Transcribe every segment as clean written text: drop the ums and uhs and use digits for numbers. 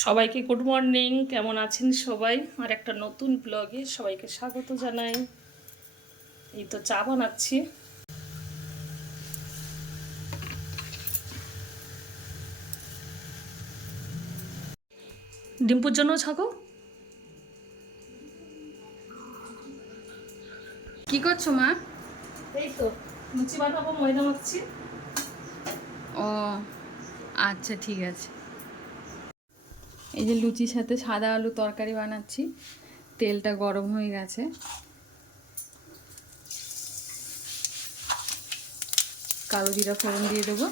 সবাইকে good morning. কেমন আছেন সবাই? আর একটা নতুন ব্লগে সবাইকে স্বাগত জানাই। এই তো চা বানাচ্ছি। ডিম্পুর জন্য ছাগো। কি করছো মা? এই তো লুচি বানাবো, ময়দা মাখছি। ও আচ্ছা, ঠিক আছে। এই যে লুচির সাথে সাদা আলু তরকারি বানাচ্ছি। তেলটা গরম হয়ে গেছে, কালো জিরা ফোড়ন দিয়ে দেবো।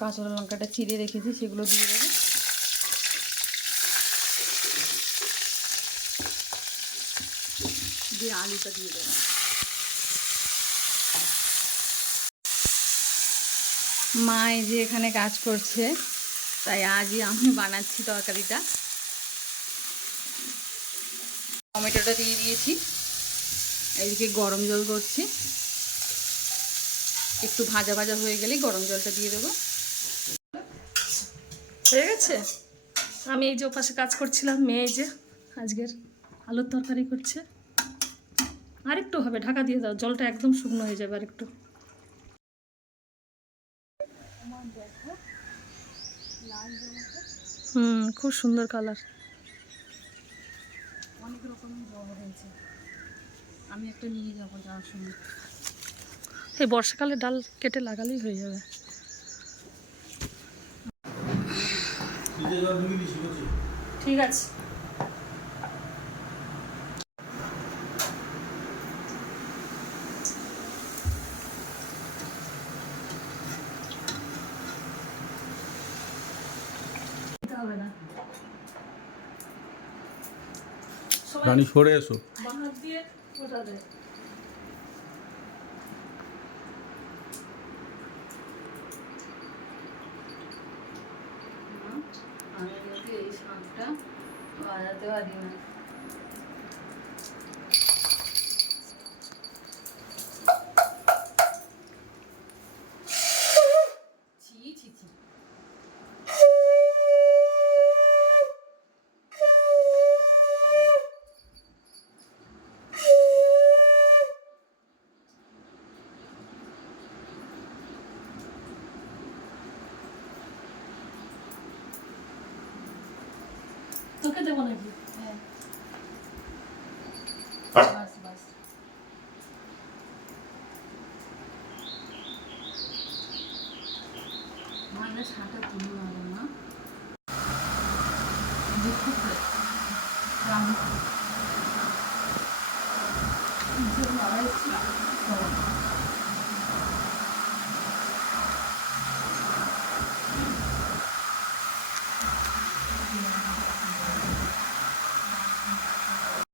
কাঁচা লঙ্কাটা চিড়ে রেখেছি, সেগুলো দিয়ে দেবো। দিয়ে আলুটা দিয়ে দেবো। মা এই যে এখানে কাজ করছে, তাই আজই আমি বানাচ্ছি তরকারিটা। টমেটোটা দিয়ে দিয়েছি, এইদিকে গরম জল করছি। একটু ভাজা ভাজা হয়ে গেলেই গরম জলটা দিয়ে দেবো। হয়ে গেছে। আমি এই যে ওপাশে কাজ করছিলাম, মেয়ে এই যে আজকের আলুর তরকারি করছে। আরেকটু হবে, ঢাকা দিয়ে দাও, জলটা একদম শুকনো হয়ে যাবে। আরেকটু। খুব সুন্দর কালার। অনেক রকম জল হয়েছে, আমি একটা নিয়ে যাবো যাওয়ার সময়। এই বর্ষাকালে ডাল কেটে লাগালেই হয়ে যাবে। ঠিক আছে। হবে না, রানী সরে এসো। বাহাত দিয়ে ওটা দেয়। আমি কিন্তু এই শাঁখটা বাজাতে পারি না। ছি ছি ছি। তোকে দেবো নাকি? হ্যাঁ, বাস বাস। মানে শাঁখটা তুলে নেবো না। দুপুরে রান্না